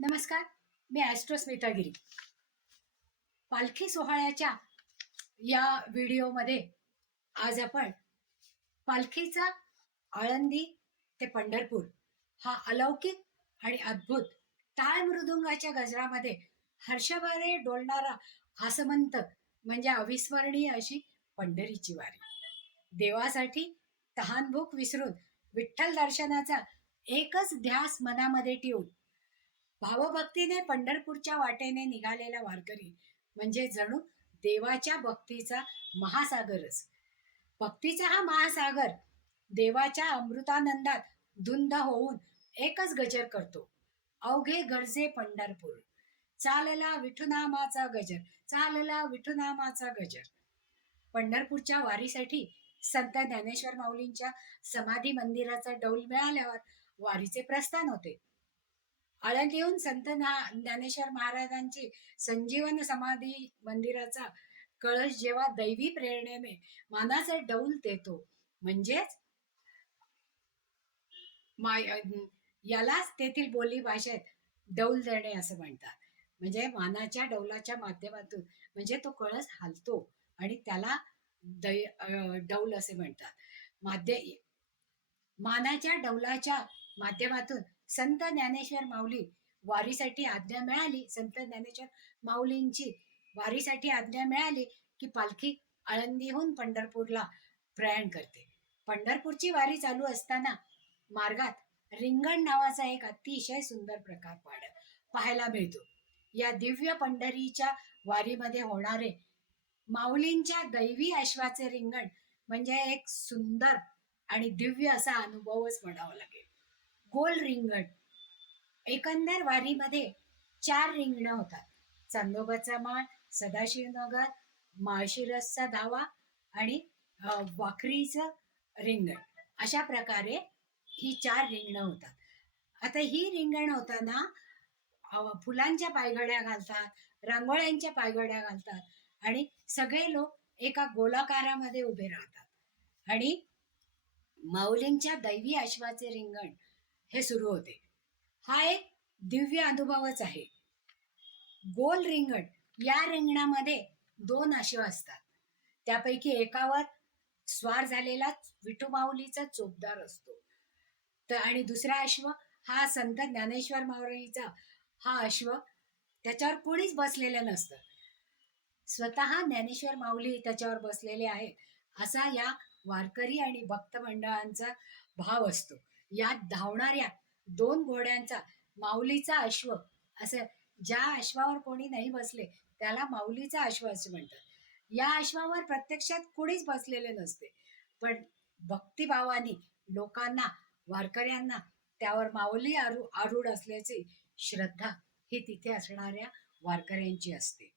नमस्कार मी ॲस्ट्रो स्मितागिरी पालखी सोहळ्याच्या या व्हिडिओमध्ये आज आपण पालखीचा आळंदी ते पंढरपूर हा अलौकिक आणि अद्भुत टाळ मृदुंगाच्या गजरामध्ये हर्षभारे डोलणारा आसमंत म्हणजे अविस्मरणीय अशी पंढरीची वारी. देवासाठी तहानभूक विसरून विठ्ठल दर्शनाचा एकच ध्यास मनामध्ये ठेवून भावभक्तीने पंढरपूरच्या वाटेने निघालेला वारकरी म्हणजे जणू देवाच्या भक्तीचा महासागरच. भक्तीचा हा महासागर देवाच्या अमृतानंदात धुंद होऊन एकच गजर करतो. अवघे गरजे पंढरपूर. चालला विठुनामाचा गजर चालला विठुनामाचा गजर. पंढरपूरच्या वारीसाठी संत ज्ञानेश्वर माऊलींच्या समाधी मंदिराचा डौल मिळाल्यावर वारीचे प्रस्थान होते. आळंदीहून संत ज्ञानेश्वर महाराजांची संजीवन समाधी मंदिराचा कळस जेव्हा दैवी प्रेरणेने मानाचे डौल देतो. म्हणजेच माय यालाच तेथील बोली भाषेत डौल देणे असं म्हणतात. म्हणजे मानाच्या डौलाच्या माध्यमातून म्हणजे तो कळस हालतो आणि त्याला दै अं, डौल असे म्हणतात. माध्य मानाच्या डौलाच्या माध्यमातून संत ज्ञानेश्वर माऊली वारीसाठी आज्ञा मिळाली. संत ज्ञानेश्वर माऊलींची वारीसाठी आज्ञा मिळाली की पालखी आळंदीहून पंढरपूरला प्रयाण करते. पंढरपूरची वारी चालू असताना मार्गात रिंगण नावाचा एक अतिशय सुंदर प्रकार पाड पाहायला मिळतो. या दिव्य पंढरीच्या वारीमध्ये होणारे माऊलींच्या दैवी अश्वाचे रिंगण म्हणजे एक सुंदर आणि दिव्य असा अनुभवच म्हणावा लागेल. गोल रिंगण. एकंदर वारीमध्ये चार रिंगणं होतात. चांदोबाचा माळ सदाशिवनगर माळशिरसचा धावा आणि वाखरीचं रिंगण. अशा प्रकारे ही चार रिंगणं होतात. आता ही रिंगण होताना फुलांच्या पायघड्या घालतात रांगोळ्यांच्या पायघड्या घालतात आणि सगळे लोक एका गोलाकारामध्ये उभे राहतात. आणि माऊलींच्या दैवी अश्वाचे रिंगण हे सुरू होते. हा एक दिव्य अनुभवच आहे. गोल रिंगण या रिंगणामध्ये दोन आशिव असतात. त्यापैकी एकावर स्वार झालेला विठुमाऊलीचा चोपदार असतो. तर आणि दुसरा अश्व हा संत ज्ञानेश्वर माऊलीचा हा अश्व त्याच्यावर कोणीच बसलेलं नसतं. स्वतः ज्ञानेश्वर माऊली त्याच्यावर बसलेले आहेत असा या वारकरी आणि भक्त मंडळांचा भाव असतो. यात धावणाऱ्या दोन घोड्यांचा माऊलीचा अश्व असं ज्या अश्वावर कोणी नाही बसले त्याला माऊलीचा अश्व असे म्हणतात. या अश्वावर प्रत्यक्षात कोणीच बसलेले नसते. पण भक्तिभावाने लोकांना वारकऱ्यांना त्यावर माऊली आरू आरूढ असल्याची श्रद्धा ही तिथे असणाऱ्या वारकऱ्यांची असते.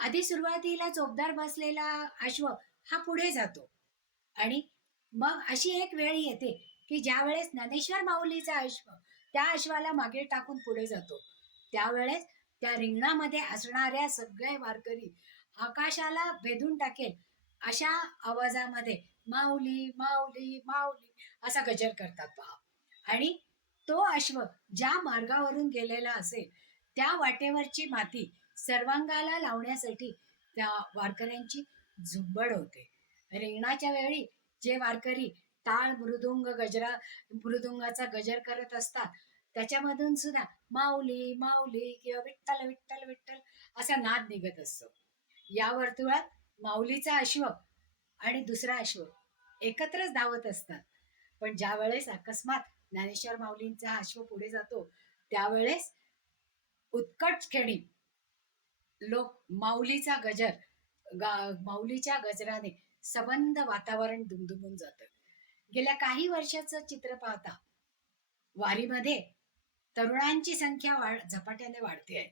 आधी सुरुवातीला चोपदार बसलेला अश्व हा पुढे जातो आणि मग अशी एक वेळ येते की ज्या वेळेस ज्ञानेश्वर माऊलीचा अश्व त्या अश्वाला मागे टाकून पुढे जातो त्यावेळेस त्या रिंगणामध्ये असणाऱ्या सगळे वारकरी आकाशाला भेदून टाकेल अशा आवाजामध्ये माऊली माऊली माऊली असा गजर करतात पहा. आणि तो अश्व ज्या मार्गावरून गेलेला असेल त्या वाटेवरची माती सर्वांगाला लावण्यासाठी त्या वारकऱ्यांची झुंबड होते. रिंगणाच्या वेळी जे वारकरी टाळ मृदुंग गजरा मृदुंगाचा गजर करत असतात. त्याच्यामधून सुद्धा माऊली माऊली किंवा विठ्ठल विठ्ठल विठ्ठल असा नाद निघत असतो. या वर्तुळात माऊलीचा अश्व आणि दुसरा अश्व एकत्रच धावत असतात. पण ज्या वेळेस अकस्मात ज्ञानेश्वर माऊलींचा अश्व पुढे जातो त्यावेळेस उत्कट खेळी लोक माऊलीचा गजर गा माऊलीच्या गजराने सबंध वातावरण दुमदुमून जातं. गेल्या काही वर्षाचं चित्र पाहता वारीमध्ये तरुणांची संख्या वाढ झपाट्याने वाढते आहे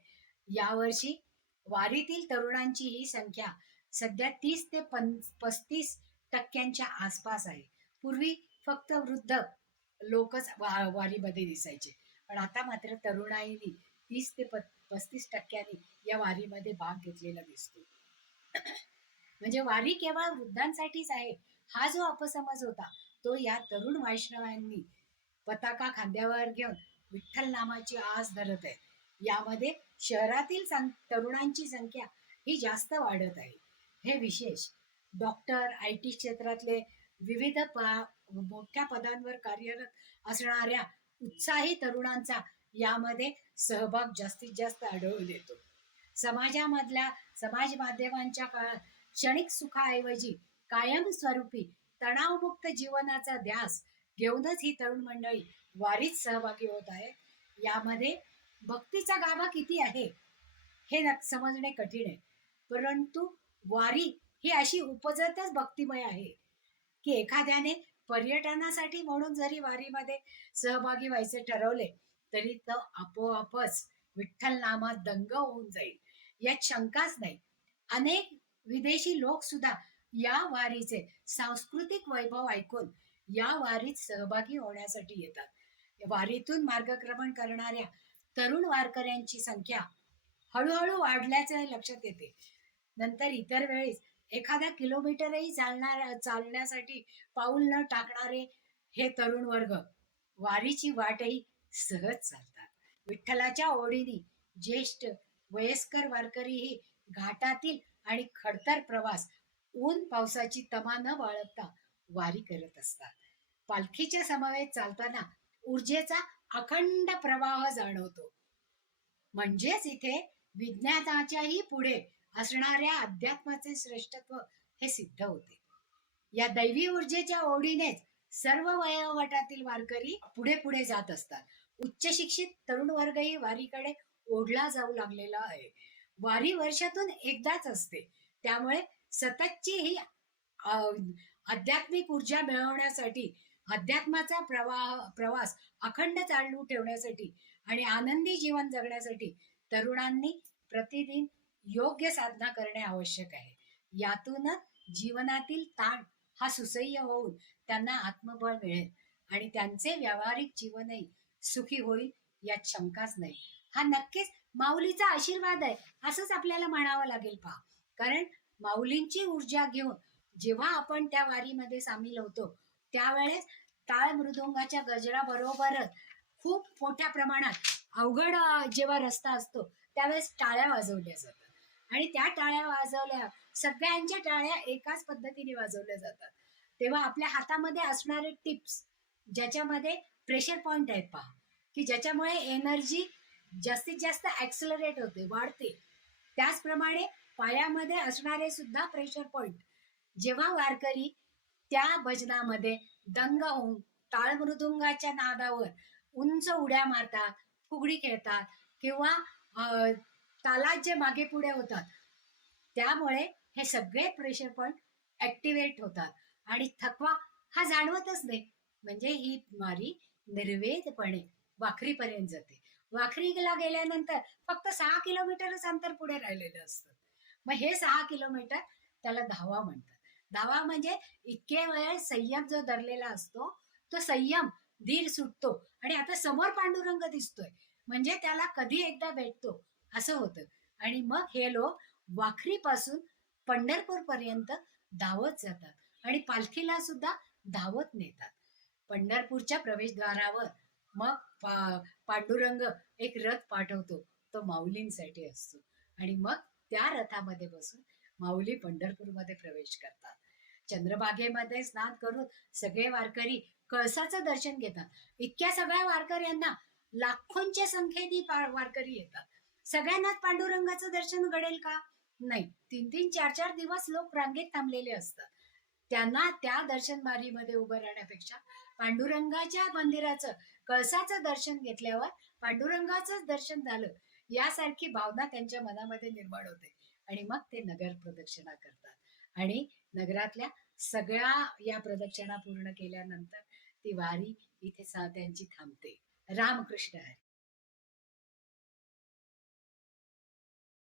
यावर्षी वारीतील तरुणांची ही संख्या सध्या तीस ते पं पस्तीस टक्क्यांच्या आसपास आहे. पूर्वी फक्त वृद्ध लोकच वा वारीमध्ये दिसायचे. पण आता मात्र तरुणाईनी तीस ते प पस्तीस टक्क्यांनी या वारीमध्ये भाग घेतलेला दिसतो. म्हणजे वारी केवळ वृद्धांसाठीच आहे. हा जो अपसमज होता तो या तरुण वैष्णवांनी पताका खांद्यावर घेऊन विठ्ठल नामाची आस धरत आहेत यामध्ये शहरातील सं- तरुणांची संख्या ही जास्त वाढत आहे. हे विशेष डॉक्टर आय टी क्षेत्रातले विविध प- मोठ्या पदांवर कार्यरत असणाऱ्या उत्साही तरुणांचा यामध्ये सहभाग जास्तीत जास्त आढळून येतो. समाजामधल्या समाज माध्यमांच्या काळात क्षणिक सुखाऐवजी कायमस्वरूपी तणावमुक्त जीवनाचा ध्यास घेऊनच ही तरुण मंडळी वारीत सहभागी होत आहे. यामध्ये भक्तीचा गाभा किती आहे हे समजणे कठीण आहे. परंतु वारी ही अशी उपजतच भक्तिमय आहे की एखाद्याने पर्यटनासाठी म्हणून जरी वारीमध्ये सहभागी व्हायचे ठरवले तरी तो आपोआपच विठ्ठल नामात दंग होऊन जाईल. यात शंकाच नाही. अनेक विदेशी लोक सुद्धा या वारीचे सांस्कृतिक वैभव ऐकून या वारीत सहभागी होण्यासाठी येतात. वारीतून मार्गक्रमण करणाऱ्या तरुण वारकऱ्यांची संख्या हळूहळू वाढल्याचे लक्षात येते. नंतर इतर वेळेस एखादा किलोमीटरही चालणार चालण्यासाठी पाऊल न टाकणारे हे तरुण वर्ग वारीची वाटही सहज चालतात. विठ्ठलाच्या ओढीने ज्येष्ठ वयस्कर वारकरीही घाटातील आणि खडतर प्रवास ऊन पावसाची तमा न बाळगता वारी करत असतात. पालखीच्या समवेत चालताना ऊर्जेचा अखंड प्रवाह जाणवतो. म्हणजेच इथे विज्ञानाच्याही पुढे असणाऱ्या अध्यात्माचे श्रेष्ठत्व हे सिद्ध होते. या दैवी ऊर्जेच्या ओढीनेच सर्व वयोगटातील वारकरी पुढे पुढे जात असतात. उच्च शिक्षित तरुण वर्गही वारीकडे ओढला जाऊ लागलेला आहे. वारी वर्षातून एकदाच असते. त्यामुळे सततची ही आध्यात्मिक ऊर्जा मिळवण्यासाठी अध्यात्माचा प्रवाह प्रवास अखंड चालू ठेवण्यासाठी आणि आनंदी जीवन जगण्यासाठी तरुणांनी प्रतिदिन योग्य साधना करणे आवश्यक आहे. यातूनच जीवनातील ताण हा सुसह्य होऊन त्यांना आत्मबळ मिळेल आणि त्यांचे व्यावहारिक जीवनही सुखी होईल यात शंकाच नाही. हा नक्कीच माऊलीचा आशीर्वाद आहे असंच आपल्याला म्हणावं लागेल पहा. कारण माऊलींची ऊर्जा घेऊन जेव्हा आपण त्या वारीमध्ये सामील होतो त्यावेळेस टाळ मृदुंगाच्या गजराबरोबरच खूप मोठ्या प्रमाणात अवघड जेव्हा रस्ता असतो त्यावेळेस टाळ्या वाजवल्या जातात. आणि त्या टाळ्या वाजवल्या सगळ्यांच्या टाळ्या एकाच पद्धतीने वाजवल्या जातात. तेव्हा आपल्या हातामध्ये असणारे टिप्स ज्याच्यामध्ये प्रेशर पॉइंट आहे पहा की ज्याच्यामुळे एनर्जी जास्तीत जास्त ऍक्सलरेट होते वाढते. त्याचप्रमाणे पायामध्ये असणारे सुद्धा प्रेशर पॉइंट जेव्हा वारकरी त्या भजनामध्ये दंग होऊन ताळमृदुंगाच्या नादावर उंच उड्या मारतात फुगडी खेळतात किंवा तालात जे मागे पुढे होतात त्यामुळे हे सगळे प्रेशर पॉइंट ऍक्टिव्हेट होतात. आणि थकवा हा जाणवतच नाही. म्हणजे ही बिमारी निर्वेदपणे वाखरीपर्यंत जाते. वाखरीला गेल्यानंतर फक्त सहा किलोमीटरच अंतर पुढे राहिलेलं असतं. मग हे सहा किलोमीटर त्याला धावा म्हणतात. धावा म्हणजे इतके वेळ संयम जो धरलेला असतो तो संयम धीर सुटतो आणि आता समोर पांडुरंग दिसतोय. म्हणजे त्याला कधी एकदा भेटतो असं होतं. आणि मग हे लोक वाखरीपासून पंढरपूर पर्यंत धावत जातात आणि पालखीला सुद्धा धावत नेतात. पंढरपूरच्या प्रवेशद्वारावर मग पा- पांडुरंग एक रथ पाठवतो तो माऊलींसाठी असतो. आणि मग त्या रथामध्ये बसून माऊली पंढरपूरमध्ये प्रवेश करतात. चंद्रभागेमध्ये स्नान करून सगळे वारकरी कळसाचं दर्शन घेतात. इतक्या सगळ्या वारकऱ्यांना लाखोंच्या संख्येने वारकरी येतात. सगळ्यांनाच पांडुरंगाचं दर्शन घडेल का? नाही. तीन तीन चार चार दिवस लोक रांगेत थांबलेले असतात. त्यांना त्या दर्शनबारीमध्ये उभं राहण्यापेक्षा पांडुरंगाच्या मंदिराचं कळसाचं दर्शन घेतल्यावर पांडुरंगाचंच दर्शन झालं. यासारखी भावना त्यांच्या मनामध्ये निर्माण होते. आणि मग ते नगर प्रदक्षिणा करतात. आणि नगरातल्या सगळ्या या प्रदक्षिणा पूर्ण केल्यानंतर ती वारी इथे सा- त्यांची थांबते. रामकृष्ण हरी.